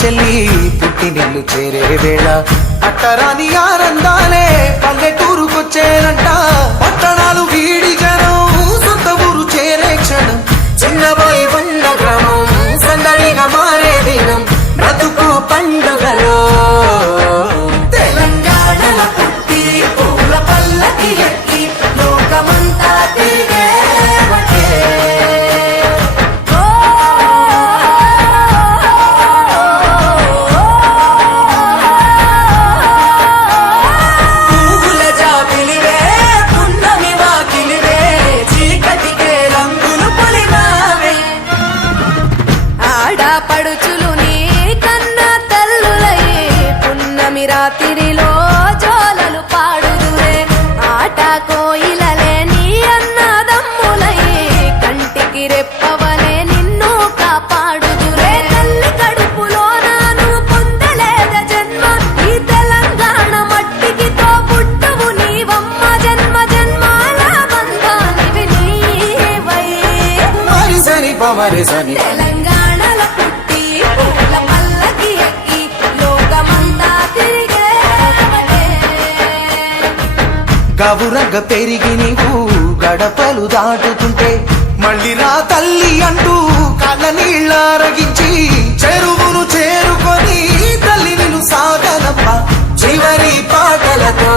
చెల్లి పుట్టినిల్లు చేరే వేళ అట్టరాని ఆనందాలే పల్లెటూరుకొచ్చేనంట. పట్టణాలు వీడి జనం సొంత ఊరు చేరే క్షణం, చిన్నబోయి బండ గ్రామం సందడిగా మారే దినం, బ్రతుకు పండుగలో తెలంగాణల పుట్టి పూల పల్లకి ఎక్కి లోకమంతా తిరిగే రాత్రిలో జోలలు పాడుదురే ఆట కోయిలలే నీ అన్నదమ్ములై కంటికి రెప్పవలే నిన్ను కాపాడుదురే. తల్లి కడుపులో నాను పొందలేద జన్మ ఈ తెలంగాణ మట్టికి తో పుట్టవు నీవమ్మ, జన్మ జన్మాల బంధానివి నీవై. మరిసని పమరిసని తెలంగాణల పుట్టి పూల పల్లకి ఎక్కి లోకమంతా గవురగ పెరిగి నీవు గడపలు దాటుతుంటే మళ్ళీ రా తల్లి అంటూ కళ్ళ నీళ్ళారగించి చెరువును చేరుకొని తల్లి నిన్ను సాగనప్ప చివరి పాటలతో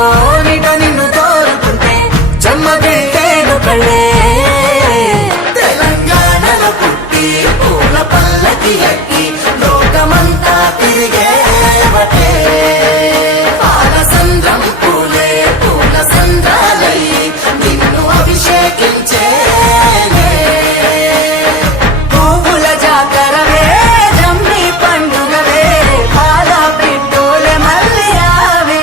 నిట నిన్ను తోరుకుంటే జన్మబెట్టేను కళ్ళే. తెలంగాణలో పుట్టి పూల పల్లకి ఎక్కి లోకమంతా తిరిగే పాలసంద్రం పూలే పూల సంద్రాలై నిన్ను అభిషేకించే పువ్వుల జాతరవే జమ్మి పండుగవే పాల పిట్టోలే మళ్ళీ రావే.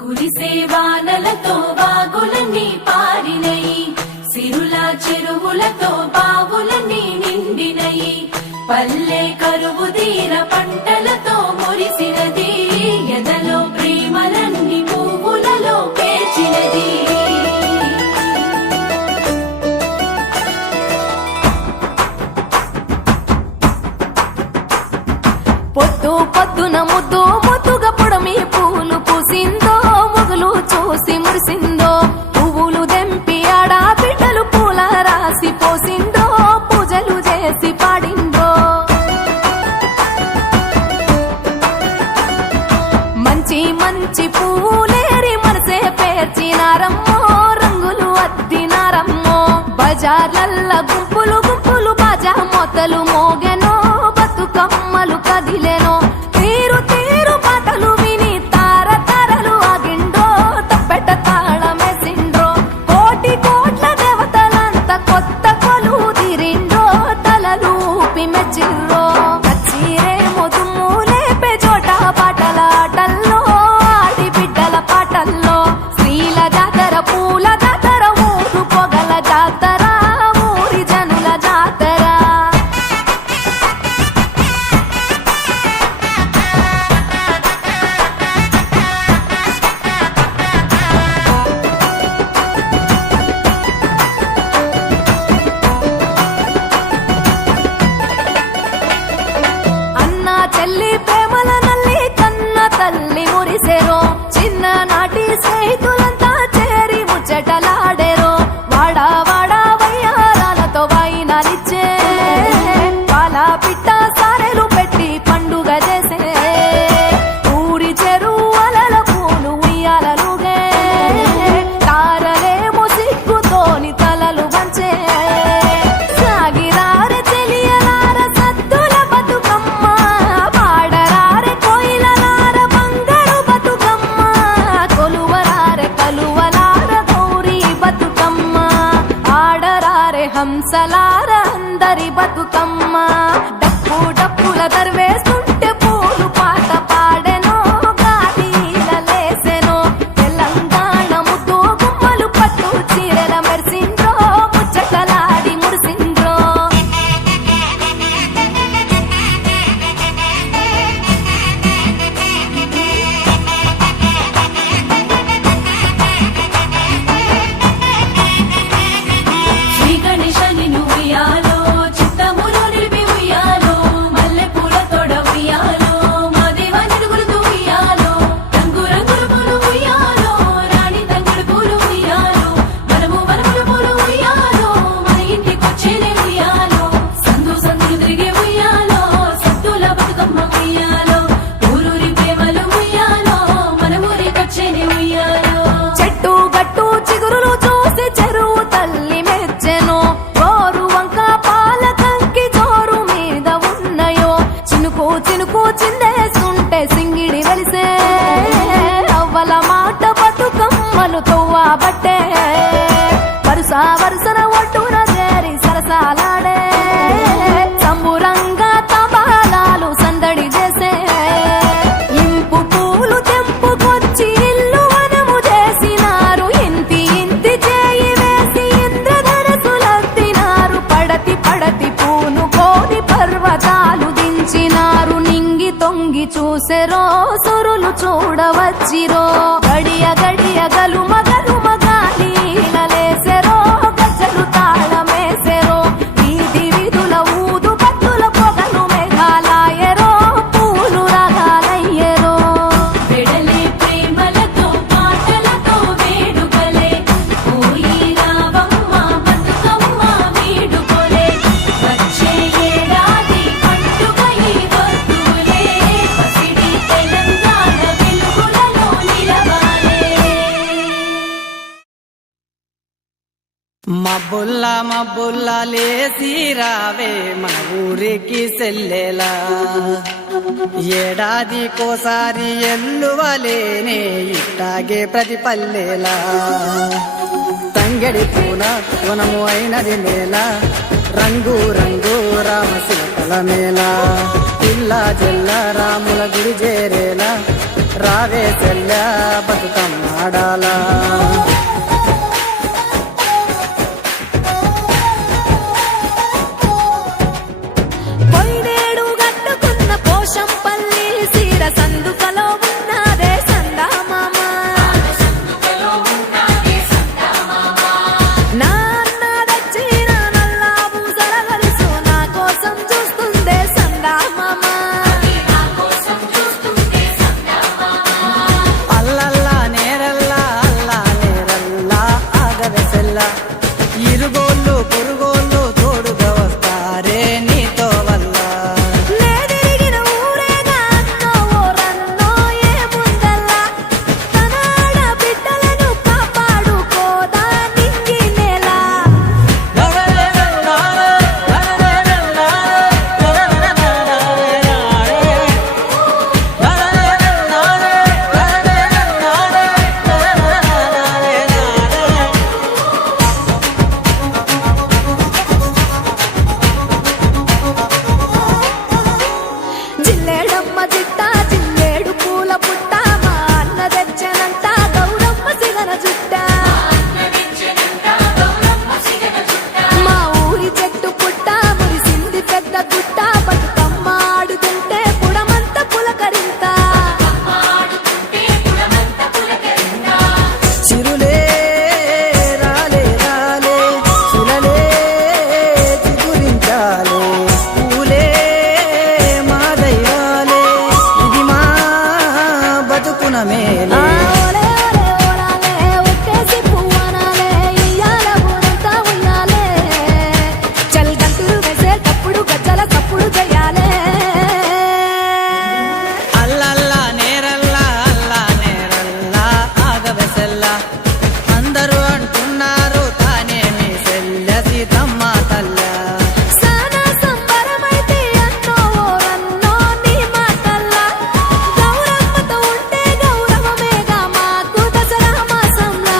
కురిసేవానలతో వాగులన్నీ పారినయి, సిరుల చెరువులతో బావులన్నీ నిండినయి, పల్లె కరువు తీర పంటలతో మురిసినది, ఎదలో ప్రేమలన్నీ పువ్వులలో పేర్చినది. పొద్దు పొద్దున ముద్దు ముద్దుగా పొడమి పూలు పూసిందో, మొగులు చూసి మురిసిందో, పువ్వులు దెంపి ఆడా బిడ్డలు పూల రాసి పోసిందో, పూజలు చేసి పాడిందో. మంచి మంచి పూలేరి మనసే పేర్చినారమ్మో, రంగులు అద్దినారమ్మో, బజార్లల్ల గుంపులు గుంపులు బాజా మొత్తలు మోగెనో, బతుకమ్మలు కదిలెనో, తీరు తీరు పాటలు విని తార తారలు ఆగిండ్రో, తప్పెట తాళమేసిండ్రో, కోటి కోట్ల దేవతలంతా కొత్త కొలు తీరిండ్రో, తలలు ఊపి మెచ్చిర్రో. కచ్చిరేమో దుమ్ము లేపే చోట పాటల ఆటల్లో, ఆడి బిడ్డల పాటల్లో, స్త్రీల జాతర పూల జాతర ఊరు పొగల జాతర ఊరి జనుల జాతర. అన్న చెల్లి ప్రేమల నల్లి కన్న తల్లి మురిసెరో, చిన్ననాటి స్నేహితులంతా చేరి ముచ్చటలాడెరో, వాడా వాడా వయ్యారాలతో వాయినాలిచ్చే, పాల పిట్ట సారెలు పెట్టి పండుగ చేసే, ఊరి చెరువుల పూలు ఉయ్యాలలుగే, తారలేమో సిగ్గుతోని తలలు వంచే, సాగిరారె తెలియలార సద్దుల బతుకమ్మ, పాడరారె కోయిలలార బంగారు బతుకమ్మ, కొలువరారె కలువలార గౌరీ బతుకమ్మ, ఆడరారె హంసలార అందరి బతుకమ్మ. డప్పు డప్పుల దర్వేస్తుంటే పూలు పాట పాడెనో, గాలిలలేసెనో, తెలంగాణ ముద్దు గుమ్మలు పట్టు చీరల మెరిసిండ్రో, ముచ్చటలాడి మురిసిండ్రో. సినుకు చిందేస్తుంటే సింగిడి వెలిసే అవ్వల మాట బతుకమ్మలు తవ్వబట్టే వరుస వరుసన ఒడ్డున చేరి సరసాలాడే సంబురంగా తబాలాలు సందడి చేసే ఇంపు పూలు తెంపుకొచ్చి ఇల్లు వనము చేసినారు ఇంతి ఇంతి చేయి వేసి ఇంద్రధనసులత్తినారు పడతి పడతి పూను కోరి పర్వతాలు దించినారు నింగి తొంగి చూసెరో సురులు చూడవచ్చిరో గడియ గడియ గలుమ గలుమ గాలిలలేసెరో గజలు తాళమేసెరో వీధి వీధుల ఊదు పత్తుల పొగలు మేఘాలాయరో పూలు రాగాలయ్యరో వెడలే ప్రేమలతో పాటలతో వేడుకలే పోయి రావమ్మ బతుకమ్మ వీడుకోలే వచ్చే ఏడాది పండుగ ఈ వద్దులే పసిడి తెలంగాణ వెలుగులలో నిలవాలే మబ్బుల్లా మబ్బుల్లా లేసి రావే మన ఊరికి సెల్లెలా ఏడాదికోసారి ఎల్లువలేనే ఇట్టాగే ప్రతి పల్లెలా తంగెడి పూన వనము అయినది మేళ రంగు రంగు రామశిల్పల మేళ పిల్ల జల్ల రాముల గుడి చేరేలా రావే సెల్ల బతుకమ్మాడాలా పొయ్యినేడు గట్టుకున్న పోషంపల్లి సీర సందుకలో ఉన్నదే సందామామ నా అన్న దచ్చిన నల్లా పూసల గలుసు నా కోసం చూస్తుందే సందామామ అల్లల్లా నేరల్లా అల్లా నేరల్లా ఆగవెసెల్ల ఇరుగోళ్ళు పొరుగోళ్ళు తోడుగా వస్తారే నీతో వల్ల నే తిరిగిన ఊరేగా అన్నో ఓరన్నో ఏముందల్లా తనాడ బిడ్డలను కాపాడుకోదా నింగి నేల జిల్లేడమ్మ జిట్ట జిల్లేడు పూల పుట్ట మా అన్న తెచ్చనంట గౌరమ్మ సిగన జుట్ట మా ఊరి చెట్టు పుట్ట మురిసింది పెద్ద గుట్ట బతుకమ్మ ఆడుతుంటే పుడమంత పులకరింత చిరులే రాలే రాలే సులలే చిగురించాలే పూలే మా దైవాలే ఇది మా బతుకున మేలే ఓలే ఓలే ఓలాలే ఒట్టేసి పువ్వనాలే ఇయ్యాల ఊరంతా ఉయ్యాలే చల్ గంతులు వేసేటప్పుడు గజ్జల తప్పుడు చేయాలే అల్లల్లా నేరల్లా అల్లా నేరల్లా ఆగవెసెల్లా అందరూ అంటున్నారు తానే మీ సెల్ల సీతమ్మ తల్ల సానా సంబరమైతే అన్నో ఓరన్నో నీ మాటల్లా గౌరమ్మతో ఉంటే గౌరవమేగా మాకు దసరా మాసంలా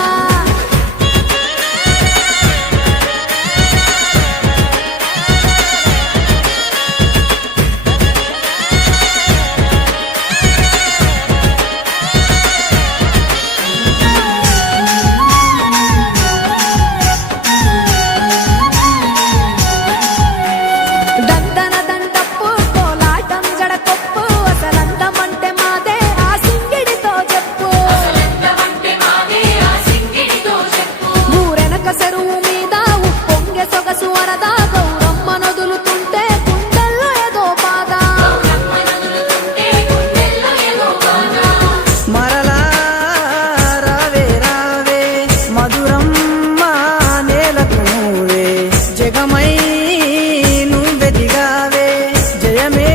దండన దండప్పు కోలాటం జడకొప్పు అసలందమంటే మాదే ఆ సింగిడితో చెప్పు ఊరెనక చెరువు మీద ఉప్పొంగె సొగసు వరద గౌరమ్మ నదులుతుంటే గుండెల్లో ఏదో బాధ మరలా రావే రావే మధురమ్మ నేలకు నువ్వే జగమై నువ్వె దిగావే జయమే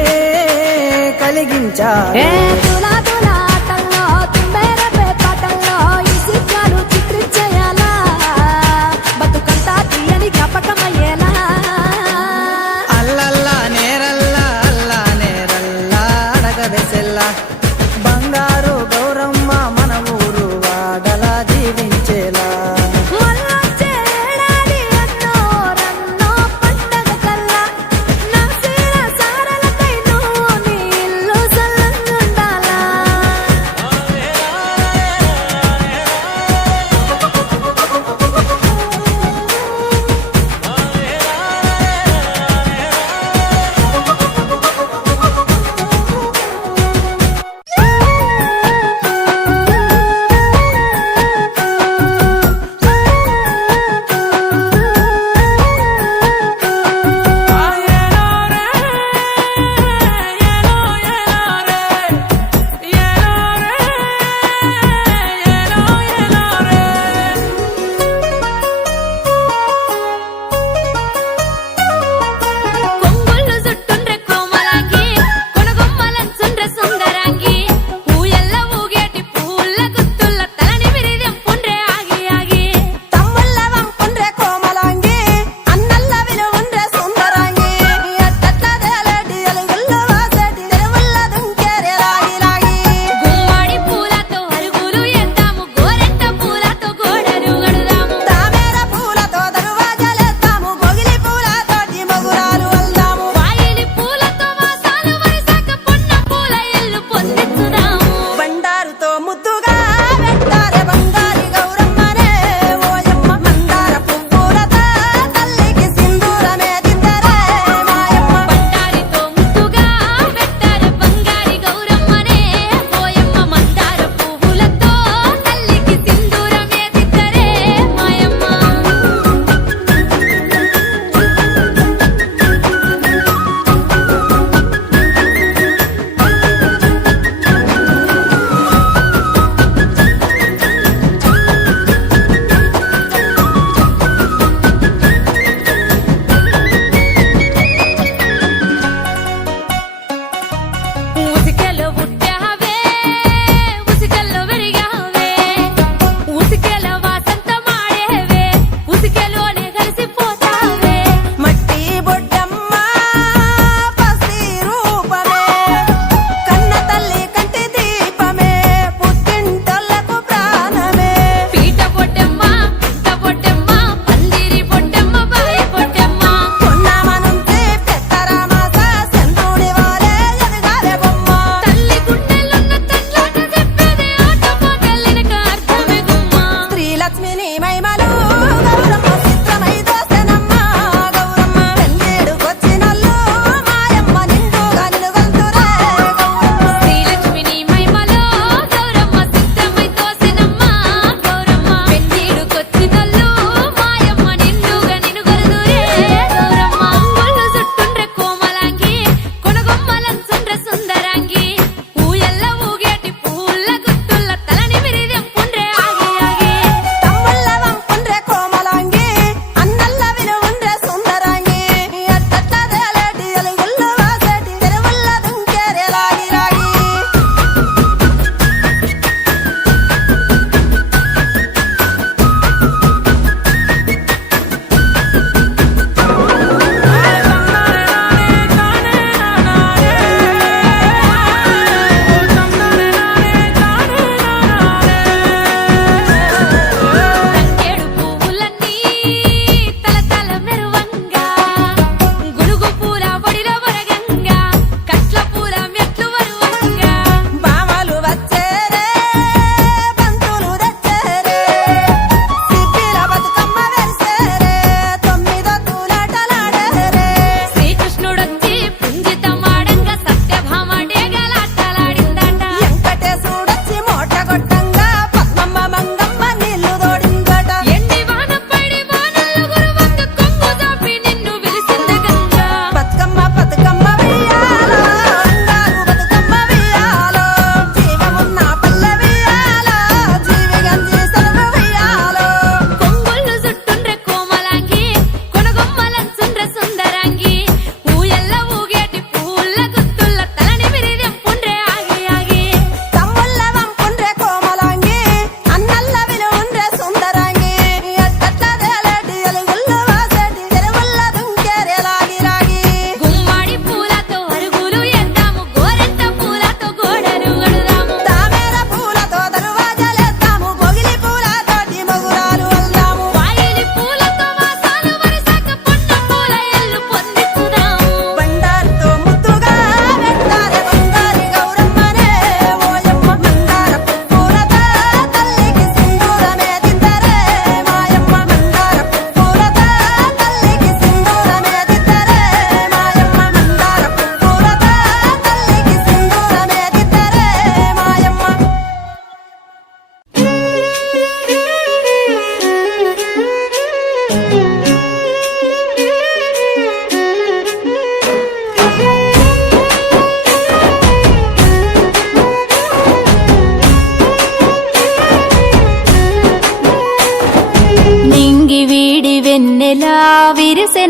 కలిగించావే ఏ తులా తులా ఆటల్లో తుంబేరపే పాటల్లో ఈ చిత్రాలు చిత్రించేయాలా బతుకంతా తీయని జ్ఞాపకమయ్యేలా అల్లల్లా నేరల్లా అల్లా నేరల్లా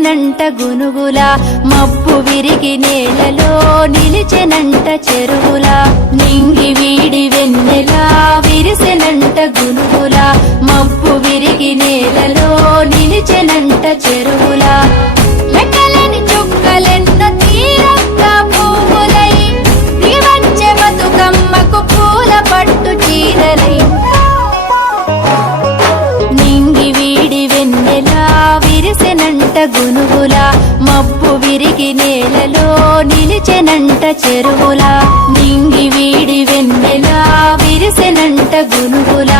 విరిసెనంట గునుగుల మబ్బు విరిగి నేలలో నిలిచెనంట చెరువుల నింగి వీడి వెన్నెలా విరిసెనంట గునుగుల మబ్బు విరిగి నేలలో నిలిచెనంట చెరువుల లెక్కలేని చుక్కలెన్నో తీరంగ పువ్వులై దివచ్చే బతుకమ్మకు పూల పట్టు చీరలై నింగి వీడి వెన్నెలా విరిసెనంట గునుగుల మబ్బు విరిగి నేలలో నిలిచెనంట చెరువుల నింగి వీడి వెన్నెలా విరిసెనంట గునుగుల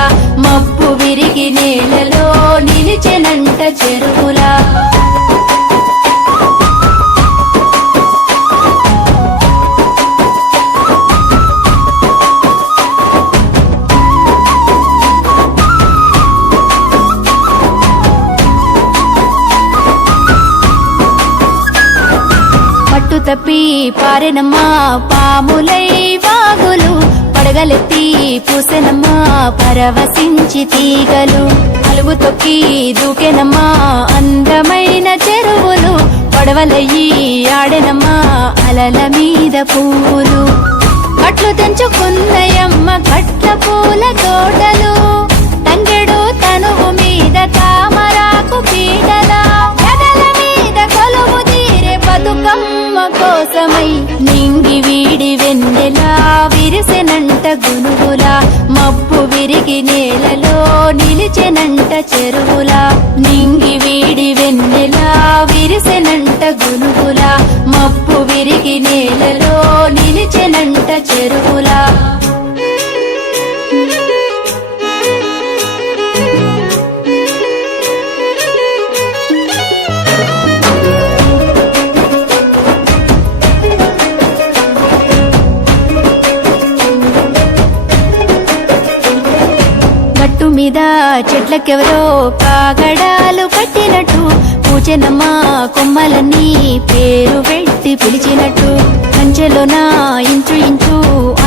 మబ్బు విరిగి నేలలో నిలిచెనంట చెరువుల పట్టు తప్పి పారెనమ్మా పాములై వాగులు పడగలెత్తి పూసెనమ్మా పరవశించి తీగలు అలుగు తొక్కి దూకెనమ్మా అందమైన చెరువులు పడవలయ్యి ఆడెనమ్మా అలల మీద పూలు కట్లు తెంచుకున్నయమ్మ కట్ల పూల తోటలు తంగెడు తనువు మీద తామరాకు పీటల ఎదల మీద కొలువు తీరే బతుకమ్మ కోసమై నింగి వీడి వెన్నెలా విరిసెనంట గునుగుల మబ్బు విరిగి నేలలో నిలిచెనంట చెరువుల నింగి వీడి వెన్నెలా విరిసెనంట గునుగుల మబ్బు విరిగి నేలలో నిలిచెనంట చెరువుల గట్టు మీద చెట్లకెవరో కాగడాలు కట్టినట్టు పూచెనమ్మా కొమ్మలన్నీ పేరు పెట్టి పిలిచినట్టు కంచెలోన ఇంచు ఇంచు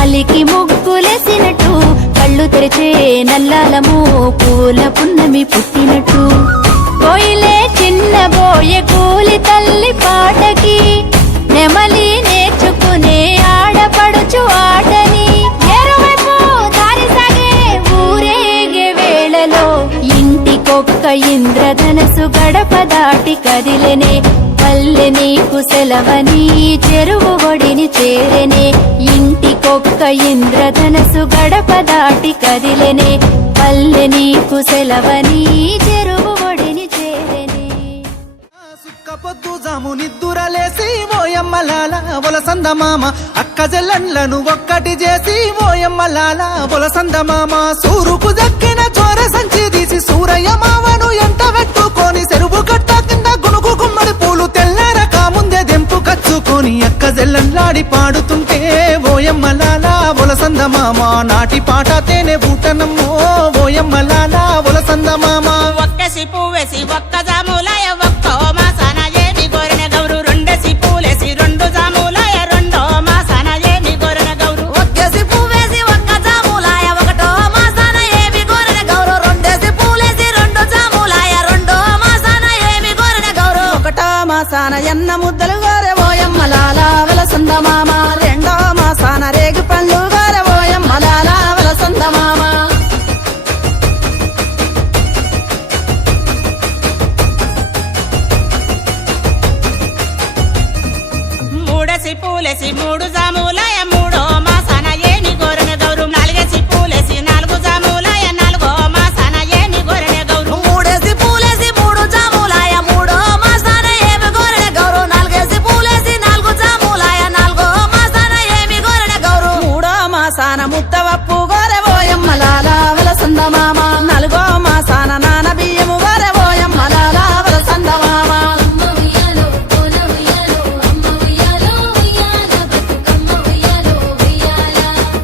అలికి ముగ్గులేసినట్టు కళ్ళు తెరిచే నల్లాలము పూల పున్నమి పుట్టినట్టు కోయిలే చిన్న బోయే కూలి తల్లి పాటకి నెమలి నేర్చుకునే ఆడపడుచు ఆటని ఎరువైపు దారి సాగే ఊరేగే వేళలో ఇంటికొక్క ఇంద్రధనసు గడప దాటి కదిలెనే పల్లె నీకు సెలవని చెరువు ఒడిని చేరెనే ఇంటికొక్క ఇంద్రధనసు గడప దాటి కదిలెనే పల్లె నీకు సెలవని చెరువు ఒడిని చేరెనే సుక్క పొద్దు జాము నిద్దురలేసి ఓయమ్మలాల బొలసంద మామ అక్క జల్లన్లను ఒక్కటి చేసి ఓయమ్మలాల బొలసంద మామ సూరుకు దక్కిన చోర సంచి తీసి సూరయ్య మామను ఎంట పెట్టుకొని చెరువు కట్ట కింద గునుగు గుమ్మడి పూలు తెల్లారక ముందే దెంపు కచ్చుకొని అక్క జల్లన్లాడి పాడుతుంటే ఓయమ్మలాల బొలసంద మామ నాటి పాట తేనె బూటనమ్మో ఓయమ్మలాల బొలసంద మామ ఒక్కసి పువ్వేసి ఒక్క జాములాయ ఒక్కో మాసాన ఏమి కోరిన గౌరు రెండేసి పూలేసి రెండు జాములాయ రెండో మాసాన ఏమి కోరిన గౌరు ఒక్కేసి పువ్వేసి ఒక్క జాములాయ ఒకటో మాసాన ఏమి కోరిన గౌరవ రెండేసి పూలేసి రెండు జాములాయ రెండో మాసాన ఏమి కోరిన గౌరవ ఒకటో మాసాన ఎన్న ముద్దలు గోరె ఓయమ్మలాల వలసంద మామ రెండో మాసాన రేగు పండ్లు గోరె ఓయమ్మలాల వలసంద మామ మూడేసి పూలేసి మూడు జాములాయ మూడో మాసాన ఏమి కోరిన గౌరు నాలుగేసి పూలేసి నాలుగు జాములాయ నాలుగో మాసాన ఏమి కోరిన గౌరు మూడేసి పూలేసి మూడు జాములాయ మూడో మాసాన ఏమి కోరిన గౌరవ నాలుగేసి పూలేసి నాలుగు జాములాయ నాలుగో మాసాన ఏమి కోరిన గౌరవ మూడో మాసాన ముద్దవప్పు గోరె ఓయమ్మలాల వలసంద మామ నాలుగో మాసాన నాన బియ్యము గోరె ఓయమ్మలాల వలసంద మామ అమ్మ ఉయ్యాలో కోల ఉయ్యాలో అమ్మ ఉయ్యాలో ఉయ్యాల బతుకమ్మ ఉయ్యాలో ఉయ్యాల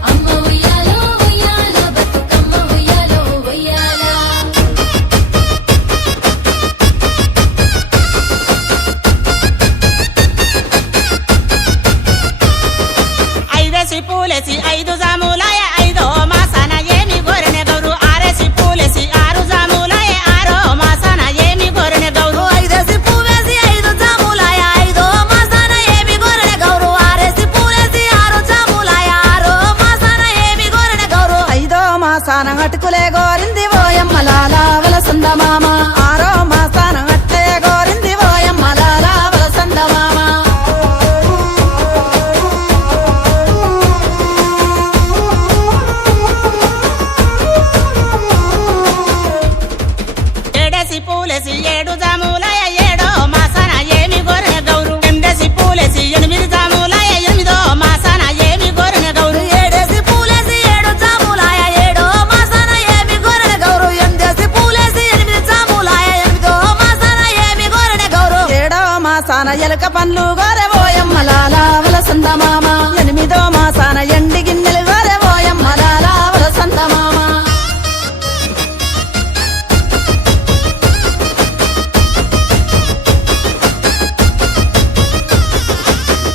అమ్మ ఉయ్యాలో ఉయ్యాల బతుకమ్మ ఉయ్యాలో ఉయ్యాల ఐదేసి పూలేసి ఐదు జాములాయ ఐదో మాసాన ఏమి కోరిన గౌరు ఆరేసి పూలేసి ఆరు జాములాయ ఆరో మాసాన ఏమి కోరిన గౌరు ఐదేసి పువ్వేసి ఐదు మాసాన అటుకులే గోరింది ఓయమ్మ లాల వలసంద మామ 6వ మాసాన అట్టే గోరింది ఓయమ్మ లాల వలసంద మామ ఏడేసి పూలేసి 7 జాములాయ 7వ మాసాన ఏమి గోరెన గౌరు 8 పూలేసి 8 జాములాయ 8వ మాసాన ఏమి గోరెన గౌరు 7 పూలేసి 7 జాములాయ 7వ మాసాన ఏమి గోరెన గౌరు 8 పూలేసి 8 జాములాయ 8వ మాసాన ఏమి గోరెన గౌరు 7వ మాసాన ఎలక పండ్లు గోరె ఓయమ్మ లాల వలసంద మామ 8వ మాసాన ఎండి గిన్నెలు గోరె ఓయమ్మ లాల వలసంద మామ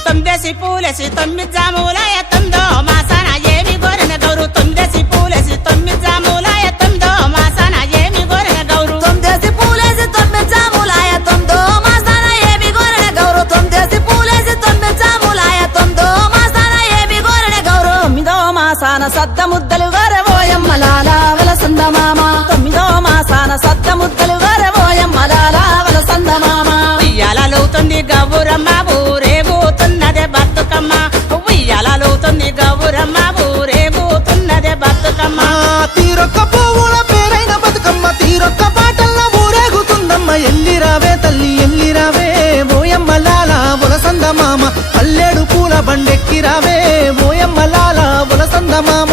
9 పూలేసి 9 జాములాయ 9వ మాసాన ఏమి గోరెన గౌరు 9 పూలేసి 9 జాములాయ 9వ మాసాన ఏమి గోరెన గౌరు 9 పూలేసి 9 జాములాయ 9వ మాసాన ఏమి గోరెన గౌరు 9 పూలేసి 9 జాములాయ 9వ మాసాన ఏమి గోరెన గౌరు 9వ మాసాన సద్ద ముద్దలు గోరె ఓయమ్మ లాల వలసంద మామ 9వ మాసాన సద్ద ముద్దలు గోరె ఓయమ్మ లాల వలసంద మామ ఉయ్యాలవుతుంది గౌరమ్మ ఊరేగుతున్నదే బతుకమ్మ ఉయ్యాలవుతుంది గౌరమ్మ ఊరేగుతున్నదే బతుకమ్మ తీరొక్క పువ్వుల పేరైన బతుకమ్మ తీరొక్క పాటల్లో ఊరేగుతుందమ్మ ఎల్లిరావే తల్లి ఎల్లిరావే ఓయమ్మ లాల వలసంద మామ అల్లేడు పూల బండెక్కిరావే ఓయమ్మ లాల వలసంద మామ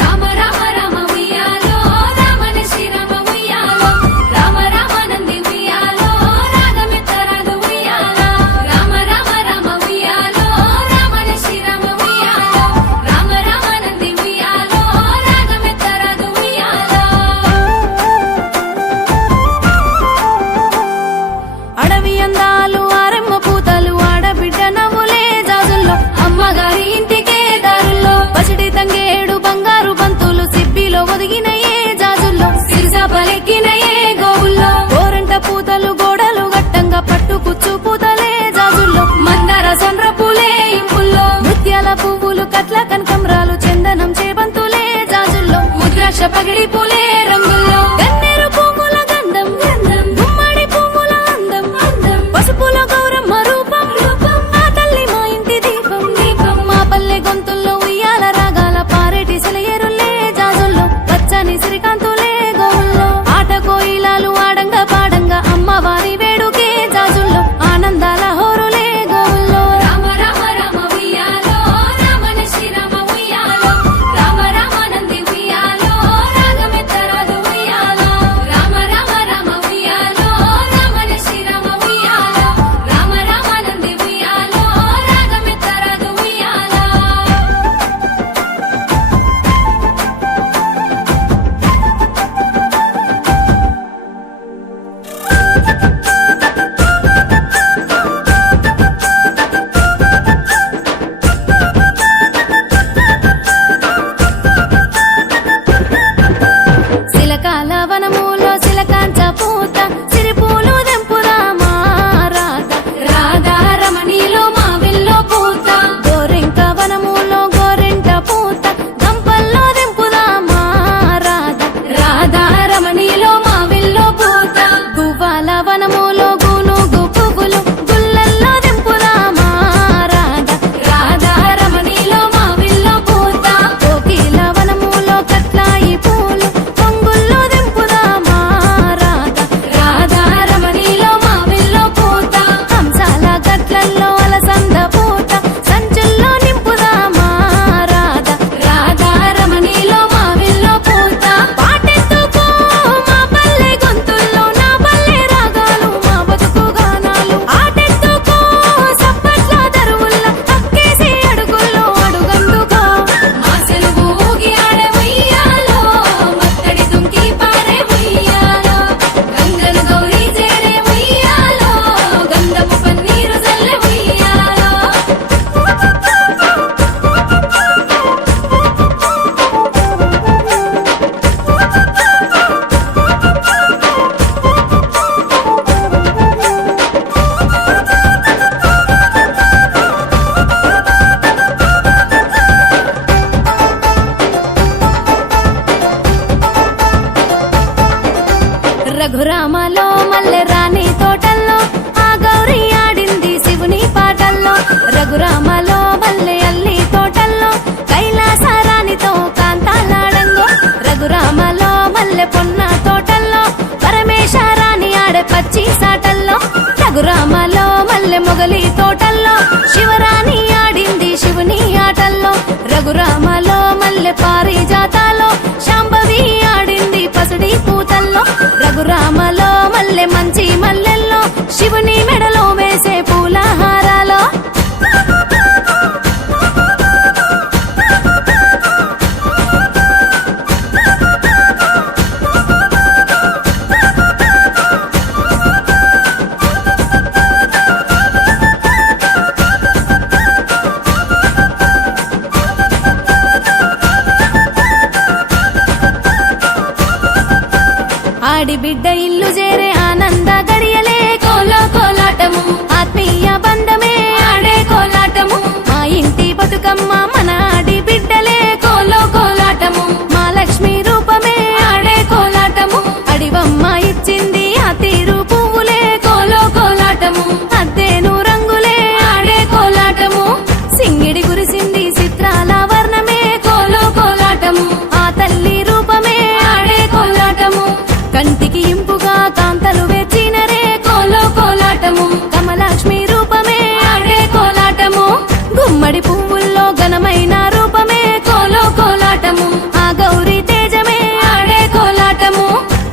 రామ రామ రామ ఉయ్యాలో రామన శ్రీరామ ఉయ్యాలో రామ రామ నంది ఉయ్యాలో రాగమిత్త రాగ ఉయ్యాలో రామ రామ రామ ఉయ్యాలో రామన శ్రీరామ ఉయ్యాలో రామ రామ నంది ఉయ్యాలో రాగమిత్త రాగ ఉయ్యాలో అడవి అందాలు ఆరెమ్మ పూతలు ఆడబిడ్డ నవ్వులే జాజుల్లో అమ్మగారి ఇంటికే దారుల్లో పసిడి తంగేడు బంగారు బంతులు సిబ్బిలో ఒదిగినయే జాజుల్లో సిరిసాపలెక్కినయే గోవుల్లో గోరంట పూతలు గోడలు గట్టంగా పట్టు కుచ్చు పూతలే జాజుల్లో మందార సంద్ర పూలే ఇంపుల్లో ముత్యాల పువ్వులు కట్ల కనకంరాలు చందనం చేబంతులే జాజుల్లో ముద్రాక్ష పగిడి పూలే రంగుల్లో గన్నేరు పువ్వుల గంధం గంధం గుమ్మడి పువ్వుల అందం అందం పసుపుల గౌరమ్మ రూపం రూపం ఆ తల్లి మా ఇంటి దీపం దీపం మా పల్లె గొంతుల్లో ఉయ్యాల రాగాల పారేటి సెలయేరులే జాజుల్లో పచ్చని సిరికాంతులే గోవుల్లో ఆట కోయిలాలు ఆడంగా పాడంగా అమ్మవారి వేడుకే జాజుల్లో ఆనందాల హోరులే గోవుల్లో రామ రామ రామ ఉయ్యాలో రామన శ్రీరామ ఉయ్యాలో రామ రామ నంది ఉయ్యాలో రాగమిత్త రఘురామలో మల్లె రాణి తోటల్లో ఆ గౌరీ ఆడింది శివుని పాటల్లో రఘురామలో మల్లె అల్లి తోటల్లో కైలాసరానితో కాంతాలాడంగో రఘురామలో మల్లె పొన్న తోటల్లో పరమేశారాణి ఆడే పచ్చి సాటల్లో రఘురామలో మల్లె మొగలి తోటల్లో శివరాణి ఆడింది శివుని ఆటల్లో రఘురామలో మల్లె పారిజాతాలో శాంభవి ఆడింది పసిడి పూతల్లో రఘురామలో మల్లె మంచి మల్లెల్లో శివుని మెడలో వేసే పూలహారాలో ఆడి బిడ్డ ఇల్లు చేరే ఆనంద గడియలే కోలో కోలాటము ఆత్మీయ బంధమే ఆడే కోలాటము మా ఇంటి బతుకమ్మ మన ఆడి బిడ్డలే కోలో కోలాటము మా లక్ష్మి రూపమే ఆడే కోలాటము అడివమ్మ ఇచ్చింది ఆ తీరు పువ్వులే కోలో కోలాటము అద్దేను రంగులే ఆడే కోలాటము సింగిడి కురిసింది చిత్రాల వర్ణమే కోలో కోలాటము ఆ తల్లి రూపమే ఆడే కోలాటము కంటికి ఇంపుగా కాంతలు వెచ్చినరే కోలో కోలాటము కమలాక్ష్మి రూపమే ఆడే కోలాటము గుమ్మడి పువ్వుల్లో ఘనమైన రూపమే కోలో కోలాటము ఆ గౌరీ తేజమే ఆడే కోలాటము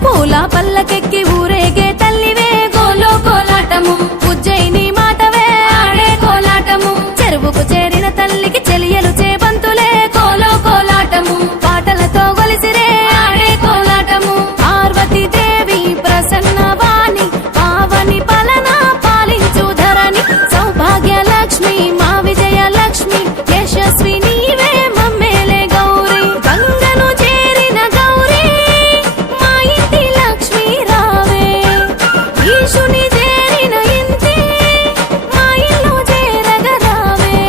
పూల పల్లకెక్కి ఊరేగే తల్లివే కోలో కోలాటము ఉజ్జయిని మాతవే ఆడే కోలాటము చెరువుకు చేరిన తల్లికి చెలియలు చేబంతులే కోలో కోలాటము పాటలతో గొలిసిరే ఆడే కోలాటము పార్వతీ దేవి ప్రసన్న వాణి పావని పలన పాలించు ధరణి సౌభాగ్య లక్ష్మి మా విజయ లక్ష్మి యశస్వి నీవే మమ్మేలే గౌరీ గంగను చేరిన గౌరీ మా ఇంటి లక్ష్మి రావే ఈశుని చేరిన ఇంటి మా ఇల్లు చేరగరావే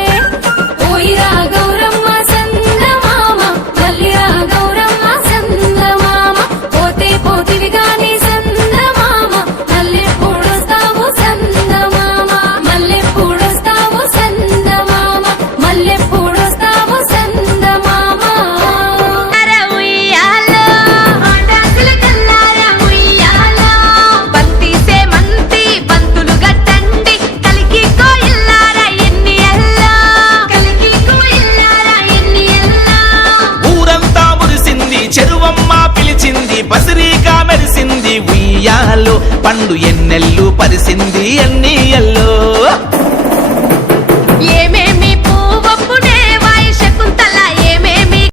ఓయిరా గౌరమ్మ సందమామ మల్లిరా గౌరమ్మ సందమామ పోతే పోతివి గాని సందమామ మల్లె పూడొస్తావు సందమామ మల్లె పూడొస్తావు సందమామ మల్లె పూడొస్తావు సందమామ ఉయ్యాలో ఆడాకుల కల్లార ఉయ్యాలో బంతిసే మంతి బంతులు గట్టండి కలికి కోయిల్లార ఎన్ని ఎల్లో కలికి కోయిల్లార ఎన్ని ఎల్లో ఊరంతా మురిసింది చెరువమ్మ పిలిచింది పసిరిగా మెరిసింది ఉయ్యాలో పండు ఎన్నెల్లు పరిసింది ఎన్ని ఎల్లో